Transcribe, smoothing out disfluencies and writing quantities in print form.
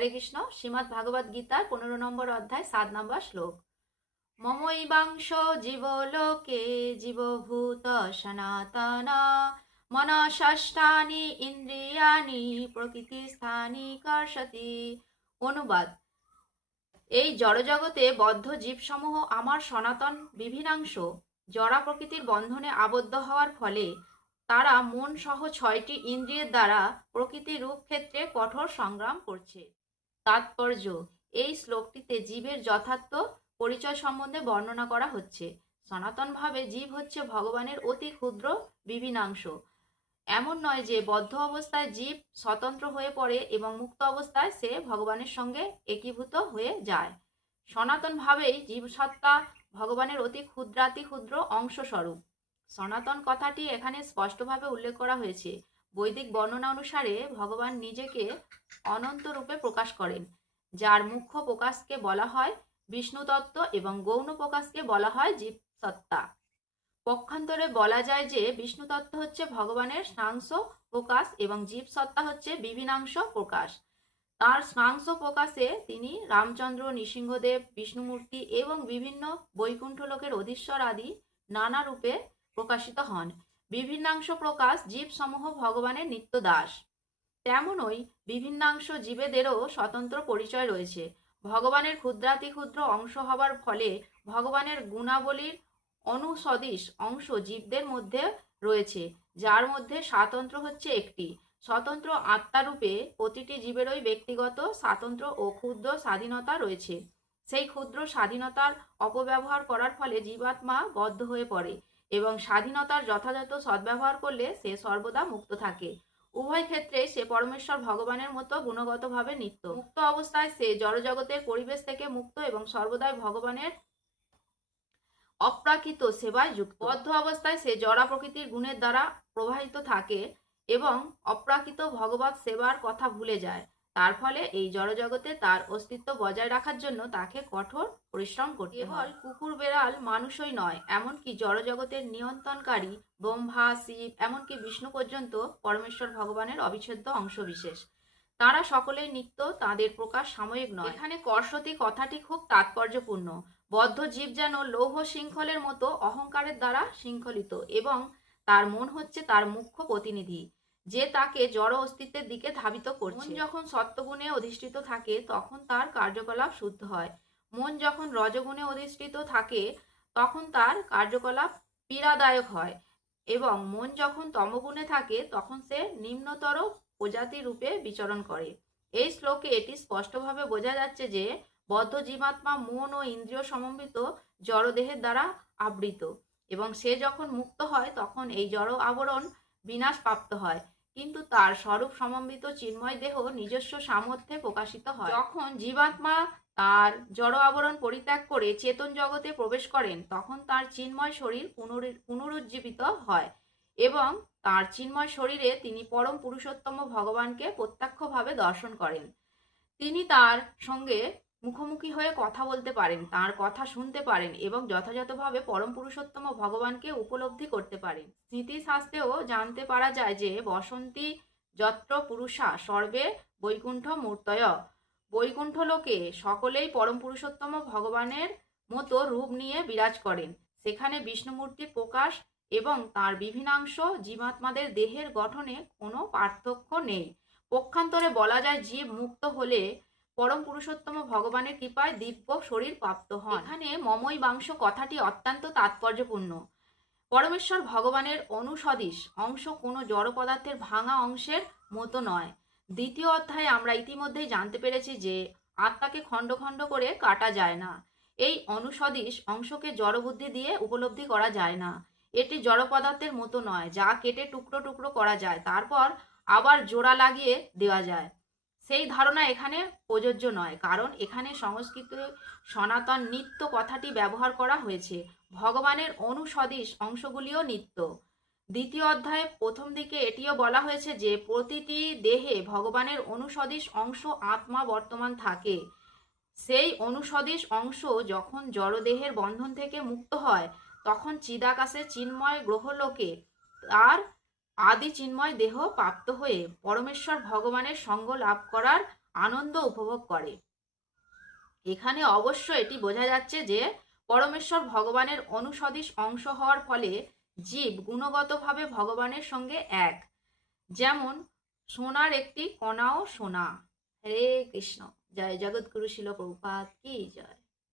হরে কৃষ্ণ। শ্রীমদ্ ভাগবত গীতার 15 নম্বর অধ্যায় 7 নম্বর শ্লোক। মমৈবাংশ জীবলোকে জীবভূত সনাতন মনষষ্ঠানি ইন্দ্রিয়াণি প্রকৃতিস্থানি কর্ষতি। অনুবাদ: এই জড়জগতে বদ্ধ জীবসমূহ আমার সনাতন বিভিন্নাংশ জড়া প্রকৃতির বন্ধনে আবদ্ধ হওয়ার ফলে তারা মন সহ 6টি ইন্দ্রিয়ের দ্বারা প্রকৃতি রূপ ক্ষেত্রে কঠোর সংগ্রাম করছে। তাৎপর্য: এই শ্লোকটিতে জীবের যথার্থ পরিচয় সম্বন্ধে বর্ণনা করা হচ্ছে। সনাতনভাবে জীব হচ্ছে ভগবানের অতি ক্ষুদ্র বিভিন্নাংশ। এমন নয় যে বদ্ধ অবস্থায় জীব স্বতন্ত্র হয়ে পড়ে এবং মুক্ত অবস্থায় সে ভগবানের সঙ্গে একীভূত হয়ে যায়। সনাতনভাবেই জীবসত্তা ভগবানের অতি ক্ষুদ্রাতি ক্ষুদ্র অংশস্বরূপ। সনাতন কথাটি এখানে স্পষ্টভাবে উল্লেখ করা হয়েছে। বৈদিক বর্ণনা অনুসারে ভগবান নিজেকে অনন্ত রূপে প্রকাশ করেন, যার মুখ্য প্রকাশকে বলা হয় বিষ্ণু তত্ত্ব এবং গৌণ প্রকাশকে বলা হয় জীবসত্তা। পক্ষান্তরে বলা যায় যে বিষ্ণু তত্ত্ব হচ্ছে ভগবানের স্নাংশ প্রকাশ এবং জীবসত্তা হচ্ছে বিভিন্নাংশ প্রকাশ। তার স্নাংশ প্রকাশে তিনি রামচন্দ্র, নৃসিংহদেব, বিষ্ণুমূর্তি এবং বিভিন্ন বৈকুণ্ঠ লোকের অধীশ্বর আদি নানা রূপে প্রকাশিত হন। বিভিন্নাংশ প্রকাশ জীবসমূহ ভগবানের নিত্য দাস। তেমনই বিভিন্নাংশ জীবেদেরও স্বতন্ত্র পরিচয় রয়েছে। ভগবানের ক্ষুদ্রাতি ক্ষুদ্র অংশ হবার ফলে ভগবানের গুণাবলীর অনুসদৃশ অংশ জীবদের মধ্যে রয়েছে, যার মধ্যে স্বাতন্ত্র্য হচ্ছে একটি। স্বতন্ত্র আত্মারূপে প্রতিটি জীবেরই ব্যক্তিগত স্বাতন্ত্র্য ও ক্ষুদ্র স্বাধীনতা রয়েছে। সেই ক্ষুদ্র স্বাধীনতার অপব্যবহার করার ফলে জীবাত্মা বদ্ধ হয়ে পড়ে এবং স্বাধীনতার যথাযথ সদ্ব্যবহার করলে সে সর্বদা মুক্ত থাকে। উভয় ক্ষেত্রে সে পরমেশ্বর ভগবানের মতো গুণগতভাবে নিত্য। মুক্ত অবস্থায় সে জড়জগতের পরিবেশ থেকে মুক্ত এবং সর্বদাই ভগবানের অপ্রাকৃত সেবায় যুক্ত। বদ্ধ অবস্থায় সে জড়া প্রকৃতির গুণের দ্বারা প্রবাহিত থাকে এবং অপ্রাকৃত ভগবৎ সেবার কথা ভুলে যায়। তার ফলে এই জড়জগতে তার অস্তিত্ব বজায় রাখার জন্য তাকে কঠোর পরিশ্রম করতে হয়। কেবল কুকুর বেড়াল মানুষই নয়, এমনকি জড়জগতের নিয়ন্ত্রণকারী ব্রহ্মা, শিব, এমনকি বিষ্ণু পর্যন্ত পরমেশ্বর ভগবানের অবিচ্ছেদ্য অংশবিশেষ। তারা সকলেই নিত্য, তাদের প্রকাশ সাময়িক নয়। এখানে কর্ষতি কথাটি খুব তাৎপর্যপূর্ণ। বদ্ধ জীব যেন লৌহ শৃঙ্খলের মতো অহংকারের দ্বারা শৃঙ্খলিত এবং তার মন হচ্ছে তার মুখ্য প্রতিনিধি, যে তাকে জড় অস্তিত্বের দিকে ধাবিত করছে। মন যখন সত্ত্বগুণে অধিষ্ঠিত থাকে তখন তার কার্যকলাপ শুদ্ধ হয়। মন যখন রজগুণে অধিষ্ঠিত থাকে তখন তার কার্যকলাপ পীড়াদায়ক হয় এবং মন যখন তমগুণে থাকে তখন সে নিম্নতর প্রজাতি রূপে বিচরণ করে। এই শ্লোকে এটি স্পষ্টভাবে বোঝা যাচ্ছে যে বদ্ধ জীবাত্মা মন ও ইন্দ্রিয় সমন্বিত জড়দেহের দ্বারা আবৃত এবং সে যখন মুক্ত হয় তখন এই জড় আবরণ বিনাশ প্রাপ্ত হয়, কিন্তু তার স্বরূপ সমন্বিত চিন্ময় দেহ নিজস্ব সামর্থ্যে প্রকাশিত হয়। যখন জীবাত্মা তার জড় আবরণ পরিত্যাগ করে চেতন জগতে প্রবেশ করেন তখন তার চিন্ময় শরীর পুনরুজ্জীবিত হয় এবং তার চিন্ময় শরীরে তিনি পরম পুরুষোত্তম ভগবানকে প্রত্যক্ষভাবে দর্শন করেন। তিনি তার সঙ্গে মুখোমুখি হয়ে কথা বলতে পারেন, তার কথা শুনতে পারেন এবং যথাযথভাবে পরম পুরুষোত্তম ভগবানকে উপলব্ধি করতে পারেন। স্মৃতিশাস্ত্রেও জানতে পারা যায় যে বসন্তি যত্র পুরুষা সর্বে বৈকুণ্ঠ মূর্তয়। বৈকুণ্ঠ লোকে সকলেই পরম পুরুষোত্তম ভগবানের মতো রূপ নিয়ে বিরাজ করেন। সেখানে বিষ্ণুমূর্তির প্রকাশ এবং তার বিভিন্নাংশ জীবাত্মাদের দেহের গঠনে কোনো পার্থক্য নেই। পক্ষান্তরে বলা যায় জীব মুক্ত হলে পরম পুরুষোত্তম ভগবানের কৃপায় দিব্য শরীর প্রাপ্ত হন। এখানে মমৈবাংশ কথাটি অত্যন্ত তাৎপর্যপূর্ণ। পরমেশ্বর ভগবানের অনুসদৃশ অংশ কোনো জড় পদার্থের ভাঙা অংশের মতো নয়। দ্বিতীয় অধ্যায়ে আমরা ইতিমধ্যেই জানতে পেরেছি যে আত্মাকে খণ্ড খণ্ড করে কাটা যায় না। এই অনুসদৃশ অংশকে জড়বুদ্ধি দিয়ে উপলব্ধি করা যায় না। এটি জড় পদার্থের মতো নয় যা কেটে টুকরো টুকরো করা যায় তারপর আবার জোড়া লাগিয়ে দেওয়া যায়। সেই ধারণা এখানে প্রযোজ্য নয়, কারণ এখানে সংস্কৃত সনাতন নিত্য কথাটি ব্যবহার করা হয়েছে। ভগবানের অনুসদৃশ অংশগুলিও নিত্য। দ্বিতীয় অধ্যায়ে প্রথম দিকে এটিও বলা হয়েছে যে প্রতিটি দেহে ভগবানের অনুসদৃশ অংশ আত্মা বর্তমান থাকে। সেই অনুসদৃশ অংশ যখন জড়দেহের বন্ধন থেকে মুক্ত হয় তখন চিদাকাশে চিন্ময় গ্রহলোকে তার আদি চিন্ময় দেহ প্রাপ্ত হয়ে পরমেশ্বর ভগবানের সঙ্গ লাভ করার আনন্দ উপভোগ করে। এখানে অবশ্য এটি বোঝা যাচ্ছে যে পরমেশ্বর ভগবানের অনুসদিশ অংশ হওয়ার ফলে জীব গুণগতভাবে ভগবানের সঙ্গে এক, যেমন সোনার একটি কণাও সোনা। হরে কৃষ্ণ। জয় জগৎগুরু শিল প্রভুপাদ কি জয়।